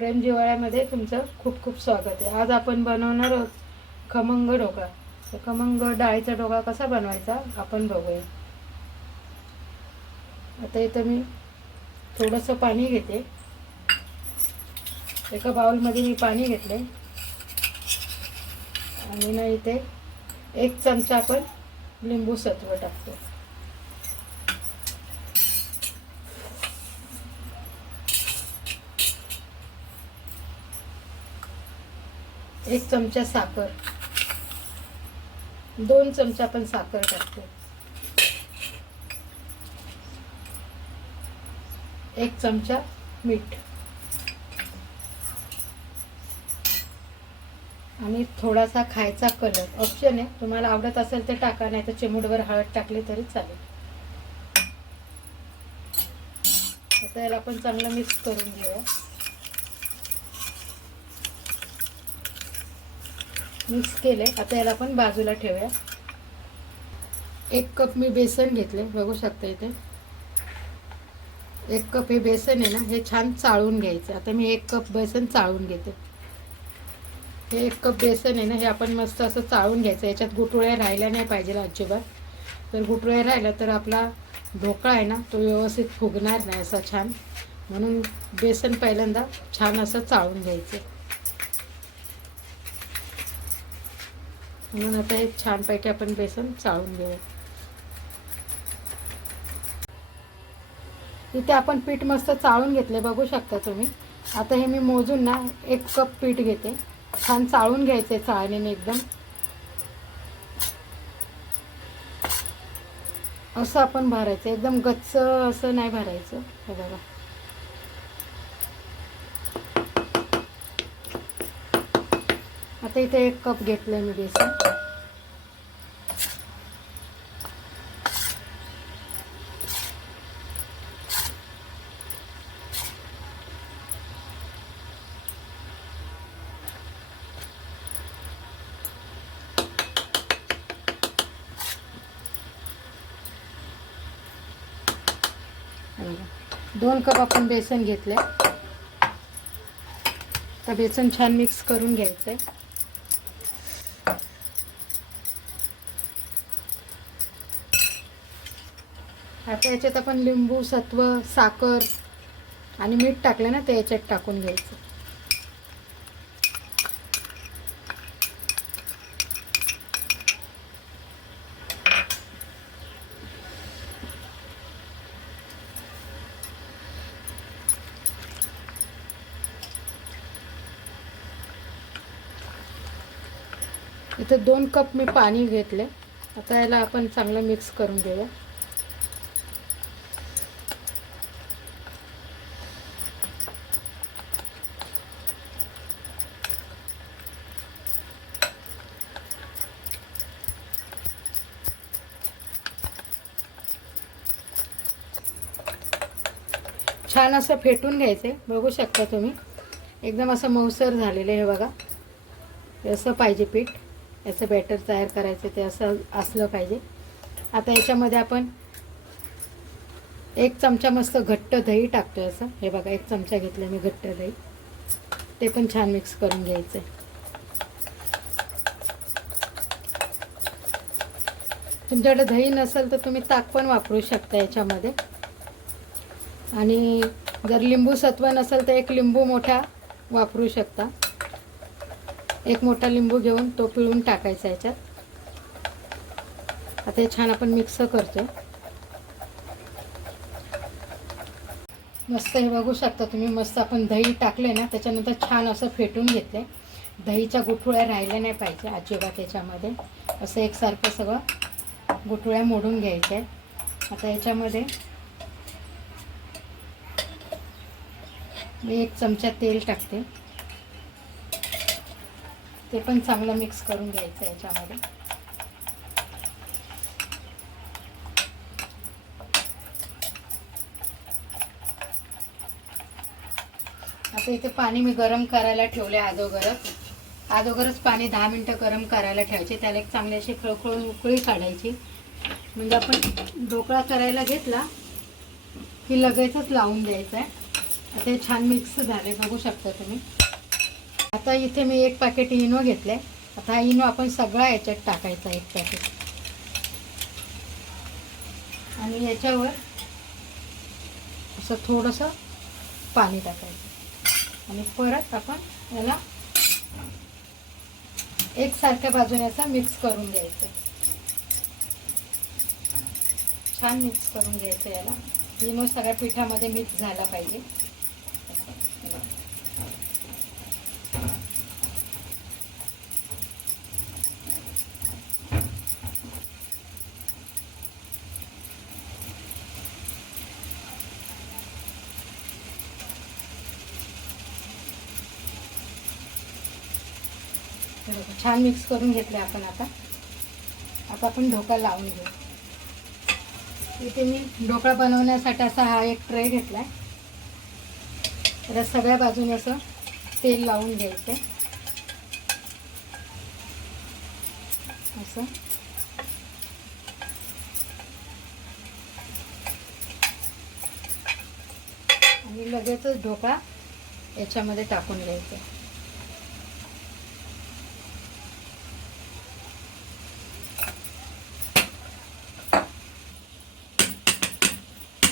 रणजिवाळ्यामध्ये तुमचं खूप खूप स्वागत आहे. आज आपण बनवणार आहोत खमंग ढोकळा. तर खमंग डाळीचा ढोकळा कसा बनवायचा आपण बघूया. आता इथं मी थोडंसं पाणी घेते. एका बाउलमध्ये मी पाणी घेतले आणि ना इथे एक चमचा आपण लिंबू सत्व टाकतो. एक चमचा साखर. दोन चमचा आपण साखर टाकतो. एक चमचा मीठ. आणि थोडासा खायचा कलर ऑप्शन आहे. तुम्हाला आवडत असेल तर टाका नाही तर चिमूटभर हळद टाकली तरी चालेल. आता याला आपण चांगलं मिक्स करून घेऊया. मिक्स केले. आता याला आपण बाजूला ठेवूया. एक कप मी बेसन घेतले बघू शकता इथे. एक कप हे बेसन आहे ना हे छान चाळून घ्यायचं. आता मी एक कप बेसन चाळून घेते. हे एक कप बेसन आहे ना हे आपण मस्त असं चाळून घ्यायचं. याच्यात गुटुळ्या राहिल्या नाही पाहिजे अजिबात. तर गुटुळ्या राहिल्या तर आपला ढोकळा आहे ना तो व्यवस्थित फुगणार नाही असा छान. म्हणून बेसन पहिल्यांदा छान असं चाळून घ्यायचं. म्हणून आता हे छानपैकी आपण बेसन चाळून घेऊ इथे आपण पीठ मस्त चाळून घेतले बघू शकता तुम्ही. आता हे मी मोजून ना एक कप पीठ घेते. छान चाळून घ्यायचे चाळणीने एकदम. असं आपण भरायचं एकदम गच्च असं नाही भरायचं. हे बघा. आता इथे एक कप घेतलंय मी बेसन. दोन कप आपण बेसन घेतले तर बेसन छान मिक्स करून घ्यायचं आहे आता याच्यात आपण लिंबू सत्व साखर आणि मीठ टाकलं ना ते याच्यात टाकून घ्यायचं. इथे दोन कप मी पाणी घेतले आता याला आपण चांगलं मिक्स करून घेऊया. छान असं फेटून घ्यायचे बघू शकता तुम्ही. एकदम असं मऊसर झालेलं आहे हे बघा. असं पाहिजे पीठ. याचं बॅटर तयार करायचं ते असं असलं पाहिजे. आता याच्यामध्ये आपण एक चमचा मस्त घट्ट दही टाकतो आहे असं. हे बघा एक चमचा घेतला मी घट्ट दही. ते पण छान मिक्स करून घ्यायचं आहे तुमच्याकडे दही नसेल तर तुम्ही ताक पण वापरू शकता याच्यामध्ये. आणि जर लिंबू सत्व नसेल तर एक लिंबू मोठा वापरू शकता. एक मोठा लिंबू घेऊन तो पिळून टाकायचा याच्यात. आता हे छान आपण मिक्स करतो. मस्त हे बघू शकता तुम्ही मस्त आपण दही टाकले ना त्याच्यानंतर छान असं फेटून घेतले दहीच्या गुठुळ्या राहिल्या नाही पाहिजे अजिबात याच्यामध्ये असं एकसारखं सगळं गुठुळ्या मोडून घ्यायच्या आता याच्यामध्ये मी एक चमचा तेल टाकते. ते पण चांगलं मिक्स करून घ्यायचं याच्यामध्ये. आता इथे पाणी मी गरम करायला ठेवले अगोदरच. अगोदरच पाणी दहा मिनटं गरम करायला ठेवायचे. त्याला एक चांगली अशी खळखळून उकळी काढायची. म्हणजे आपण ढोकळा करायला घेतला की लगेचच लावून द्यायचा आहे आता हे छान मिक्स झाले बघू शकता तुम्ही. आता इथे मी एक पॅकेट इनो घेतले आता हा इनो आपण सगळा याच्यात टाकायचा एक पॅकेट आणि याच्यावर असं थोडंसं पाणी टाकायचं. आणि परत आपण याला एकसारख्या बाजूने याचा मिक्स करून घ्यायचं. छान मिक्स करून घ्यायचं याला. इनो सगळ्या पिठामध्ये मिक्स झाला पाहिजे. छान मिक्स करून घेतले आपण आता. आता आपण ढोकळा लावून घेऊ. इथे मी ढोकळा बनवण्यासाठी असा हा एक ट्रे घेतला आहे तर सगळ्या बाजूने असं तेल लावून घ्यायचं. असं. आणि लगेचच ढोकळा याच्यामध्ये टाकून घ्यायचा.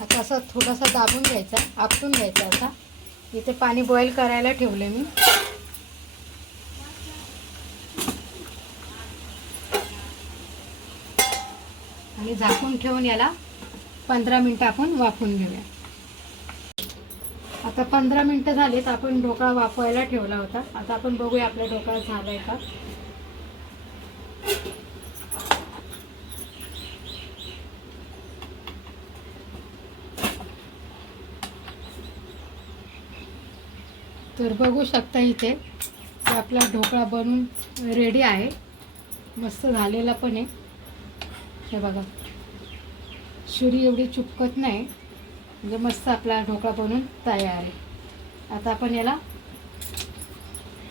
आता असं थोडासा दाबून घ्यायचा आपटून घ्यायचा असा. इथे पाणी बॉईल करायला ठेवले मी. आणि झाकून ठेवून याला पंधरा मिनटं आपण वाफून घेऊया. आता पंधरा मिनटं झालीत आपण ढोकळा वाफवायला ठेवला होता. आता आपण बघूया आपला ढोकळा झालाय का? तर बघू शकता इथे की आपला ढोकळा बनून रेडी आहे. मस्त झालेला पण आहे. हे बघा. शुरी एवढी चुपकत नाही. म्हणजे मस्त आपला ढोकळा बनून तयार आहे. आता आपण याला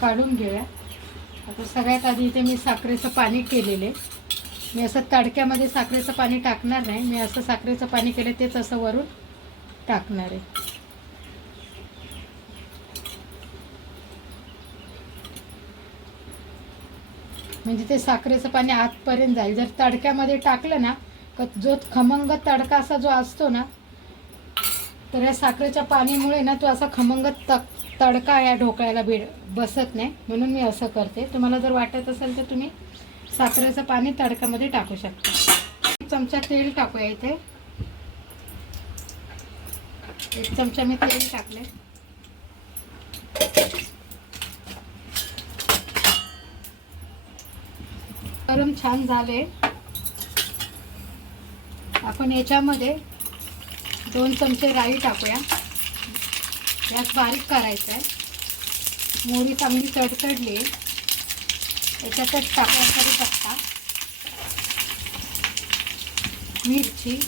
काढून घेऊया. आता सगळ्यात आधी इथे मी साखरेचं पाणी केलेले मी असं तडक्यामध्ये साखरेचं पाणी टाकणार नाही. मी असं साखरेचं पाणी केलं तेच असं वरून टाकणार आहे. म्हणजे ते साखरेचं पाणी आतपर्यंत जाईल. जर तडक्यामध्ये टाकलं ना जो खमंग तडका असा जो असतो ना तर या साखरेच्या पाणीमुळे ना तो असा खमंग तक तडका या ढोकळ्याला बेड बसत नाही. म्हणून मी असं करते. तुम्हाला जर वाटत असेल तर तुम्ही साखरेचं पाणी तडक्यामध्ये टाकू शकता. एक चमचा तेल टाकूया इथे. एक चमचा मी तेल टाकले गरम छान झाले. आपण याच्यामध्ये दोन चमचे राई टाकूया. यात बारीक करायचं आहे मोहरी चांगली तडतडली. याच्यातच टाकाय करू शकता मिरची.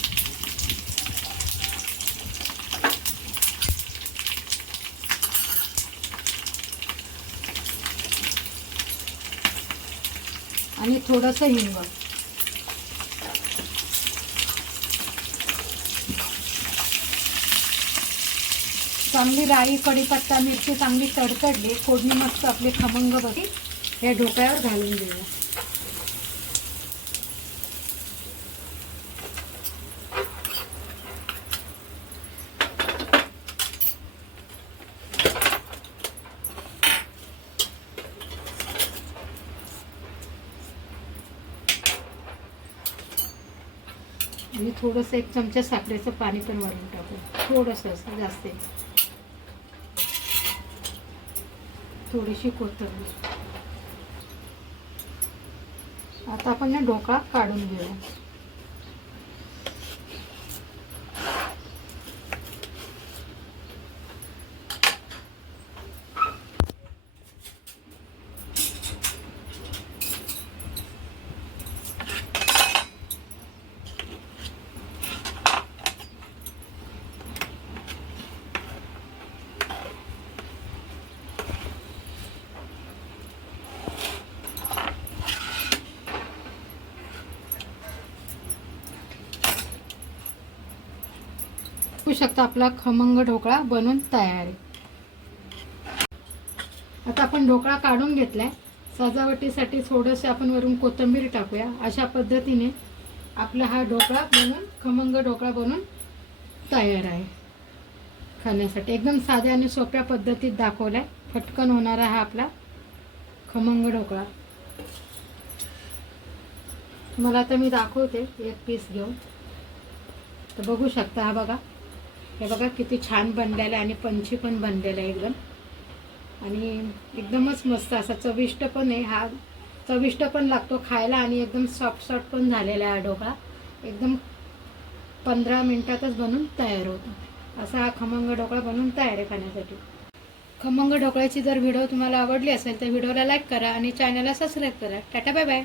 आणि थोडंसं हिंग. चांगली राई कढीपत्ता मिरची चांगली तडतडली फोडणी मस्त आपली खमंग बघी. या ढोकळ्यावर घालून देऊया. थोडंसं एक चमचा साखरेचं पाणी पण वरून टाकू. थोडंसं असं जास्त थोडीशी कोथंबीर. आता आपण ना ढोकळा काढून बघू शकता आपला खमंग ढोकळा बनून तयार आहे. आता आपण ढोकळा काढून घेतलाय. सजावटीसाठी थोडंसं आपण वरून कोथिंबीर टाकूया. अशा पद्धतीने आपला हा ढोकळा बनून खमंग ढोकळा बनून तयार आहे. खाण्यासाठी एकदम साध्या आणि सोप्या पद्धतीत दाखवलाय. फटकन होणारा हा आपला खमंग ढोकळा. मला आता मी दाखवते. एक पीस घेऊन. तर बघू शकता हा बघा. हे बघा किती छान बनलेलं आहे आणि पंची पण बनलेलं आहे एकदम. आणि एकदमच मस्त असा चविष्ट पण आहे हा. चविष्ट पण लागतो खायला आणि एकदम सॉफ्ट सॉफ्ट पण झालेला आहे हा ढोकळा. एकदम पंधरा मिनटातच बनून तयार होतो. असा हा खमंग ढोकळा बनवून तयार आहे खाण्यासाठी. खमंग ढोकळ्याची जर व्हिडिओ तुम्हाला आवडली असेल तर व्हिडिओला लाईक करा आणि चॅनलला सबस्क्राईब करा. Tata bye bye